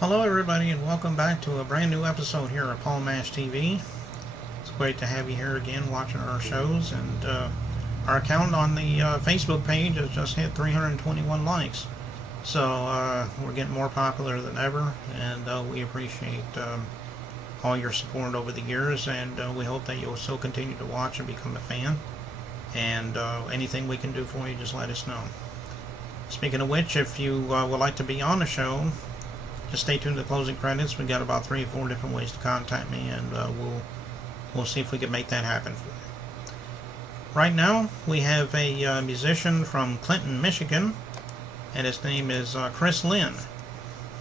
Hello, everybody, and welcome back to a brand new episode here at Paul Mash TV. It's great to have you here again watching our shows, and our account on the Facebook page has just hit 321 likes. So we're getting more popular than ever, and we appreciate all your support over the years, and we hope that you'll still continue to watch and become a fan. And anything we can do for you, just let us know. Speaking of which, if you would like to be on the show, just stay tuned to the closing credits. We got about 3 or 4 different ways to contact me, and we'll see if we can make that happen for you. Right now, we have a musician from Clinton, Michigan, and his name is Chris Lynn.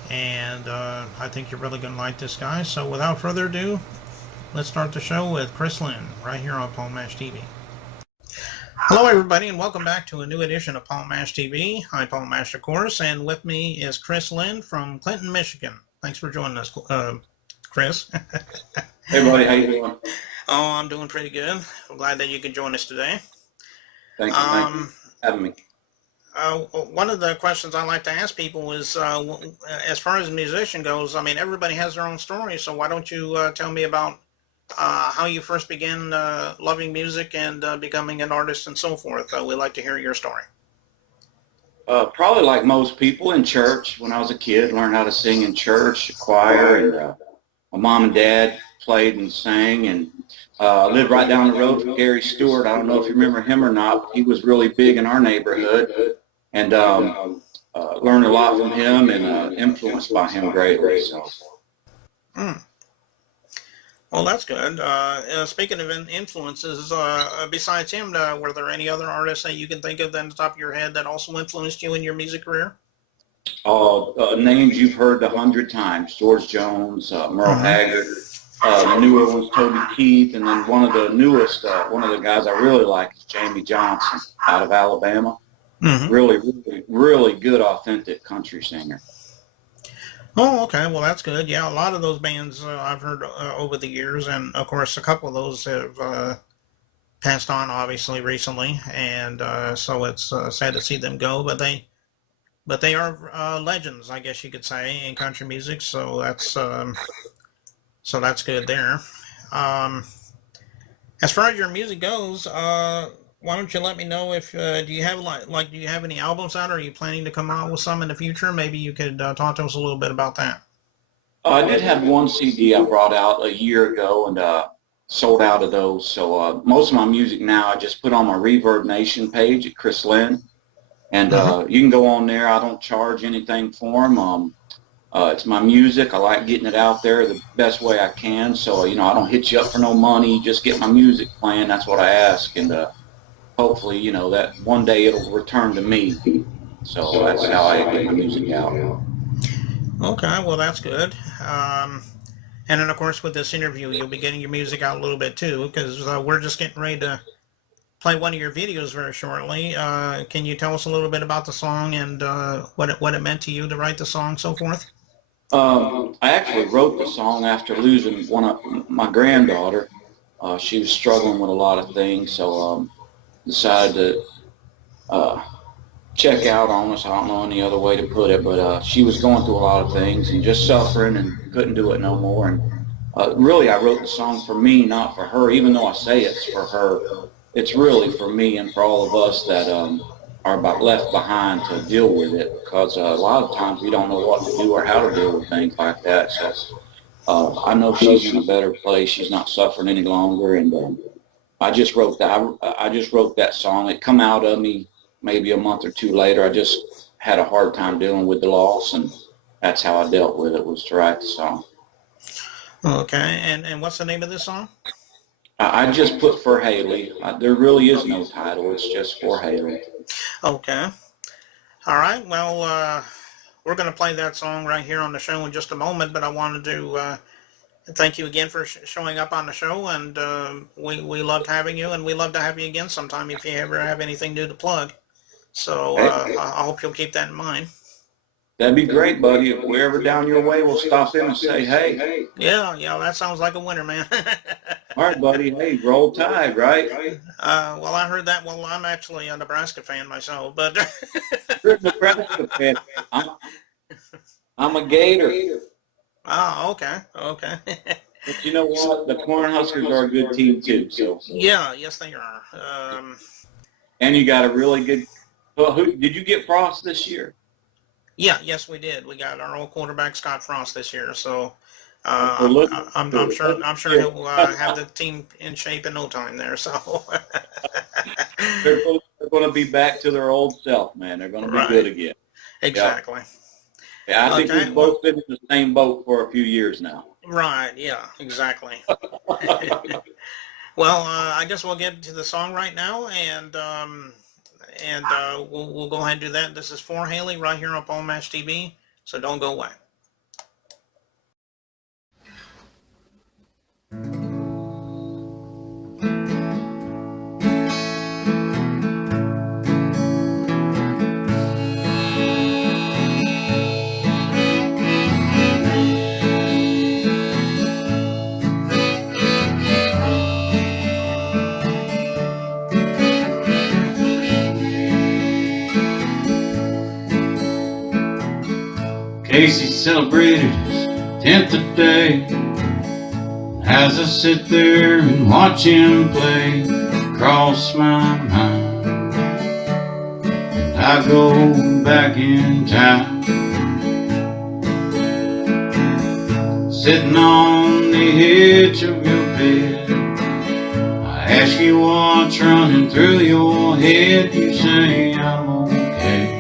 And I think you're really going to like this guy. So without further ado, let's start the show with Chris Lynn right here on Paul Mash TV. Hello, everybody, and welcome back to a new edition of Paul Mash TV. I'm Paul Mash, of course, and with me is Chris Lynn from Clinton, Michigan. Thanks for joining us, Chris. Hey, buddy, how you doing? Oh, I'm doing pretty good. I'm glad that you could join us today. Thank you for having me. One of the questions I like to ask people is, as far as a musician goes, I mean, everybody has their own story, so why don't you tell me about how you first began loving music and becoming an artist and so forth. We'd like to hear your story. Probably like most people in church. When I was a kid, learned how to sing in church, choir, and my mom and dad played and sang, and lived right down the road from Gary Stewart. I don't know if you remember him or not, but he was really big in our neighborhood, and learned a lot from him and influenced by him greatly. So. Well, that's good. Speaking of influences, besides him, were there any other artists that you can think of on the top of your head that also influenced you in your music career? Names you've heard 100 times: George Jones, Merle Haggard, the newer ones, Toby Keith, and then one of the newest, one of the guys I really like is Jamie Johnson out of Alabama. Really good, authentic country singer. Oh, okay. Well, that's good. Yeah, a lot of those bands I've heard over the years, and of course, a couple of those have passed on, obviously, recently, and so it's sad to see them go. But they are legends, I guess you could say, in country music. So that's good there. As far as your music goes, why don't you let me know if do you have do you have any albums out, or are you planning to come out with some in the future? Maybe you could talk to us a little bit about that. I did have one CD I brought out a year ago, and sold out of those. So most of my music now I just put on my Reverb Nation page at Chris Lynn, and you can go on there. I don't charge anything for them. It's my music. I like getting it out there the best way I can. So I don't hit you up for no money. Just get my music playing. That's what I ask, and hopefully, that one day it'll return to me. So that's how I get my music out. Okay, well, that's good. And then, of course, with this interview, you'll be getting your music out a little bit, too, because we're just getting ready to play one of your videos very shortly. Can you tell us a little bit about the song and what it meant to you to write the song, so forth? I actually wrote the song after losing my granddaughter. She was struggling with a lot of things, so decided to check out on us. I don't know any other way to put it, but she was going through a lot of things and just suffering and couldn't do it no more. And really, I wrote the song for me, not for her. Even though I say it's for her, it's really for me and for all of us that are about left behind to deal with it, because a lot of times we don't know what to do or how to deal with things like that. So I know she's in a better place. She's not suffering any longer, and I just wrote that. I just wrote that song. It come out of me maybe a month or two later. I just had a hard time dealing with the loss, and that's how I dealt with it, was to write the song. Okay, and what's the name of this song? I just put For Haley. There really is no title. It's just For Haley. Okay. All right. Well, we're going to play that song right here on the show in just a moment, but I wanted to thank you again for showing up on the show, and we loved having you, and we love to have you again sometime if you ever have anything new to plug. So I hope you'll keep that in mind. That'd be great, buddy. If we're ever down your way, we'll stop in and say, hey. Yeah, that sounds like a winner, man. All right, buddy. Hey, roll Tide, right? Well, I heard that. Well, I'm actually a Nebraska fan myself, but You're a Nebraska fan. I'm a Gator. Oh, okay, okay. But you know what? The Cornhuskers are a good team too. So, Yeah, yes, they are. and you got a really good. Well, who did you get Frost this year? Yeah, yes, we did. We got our old quarterback Scott Frost this year, so Well, look, I'm sure he'll have the team in shape in no time there. So they're going to be back to their old self, man. They're going to be good right, again. Yeah. exactly. Yeah, I think Okay, we've well, both been in the same boat for a few years now. right, yeah, exactly. Well, I guess we'll get to the song right now, and we'll go ahead and do that. This is for Haley right here on Paul Match TV, so don't go away. Casey celebrated his 10th today. As I sit there and watch him play, cross my mind, and I go back in time, sitting on the edge of your bed. I ask you what's running through your head. You say I'm okay.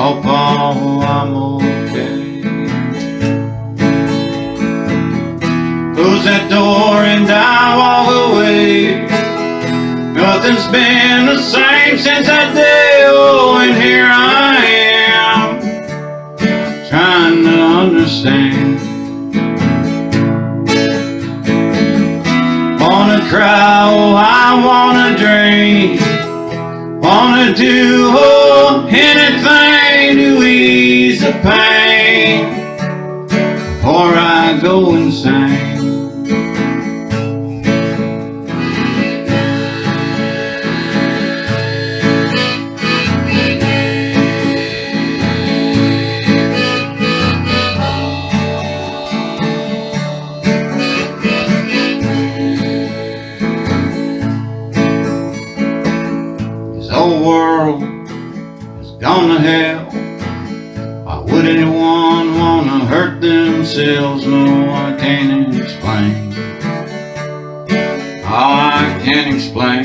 Oh, Paul, I'm okay. Close that door and I walk away. Nothing's been the same since that day. Oh, and here I am, trying to understand. Wanna cry, oh, I wanna drink. Wanna do anything to ease the pain before I go insane. This whole world has gone to hell. Why would anyone wanna hurt themselves? No, I can't explain. Oh, I can't explain.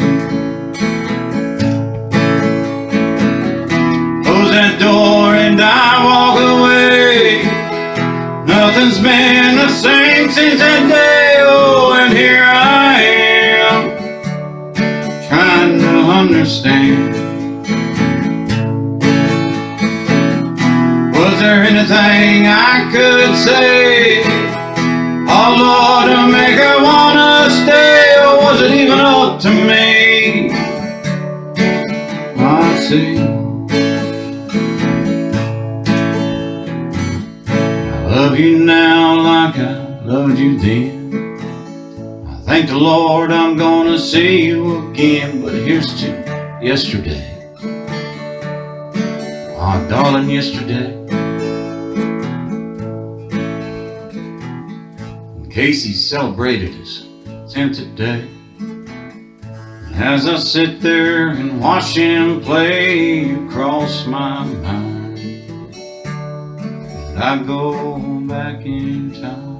Close that door and I walk away. Nothing's been the same since that day. Oh, and here I am, trying to understand. Was there anything I could say, oh Lord, to make her wanna stay? Or was it even up to me? I see. I love you now like I loved you then. I thank the Lord I'm gonna see you again. But here's to yesterday. Oh, darling, yesterday. Casey celebrated his 10th today. As I sit there and watch him play, you cross my mind, and I go back in time.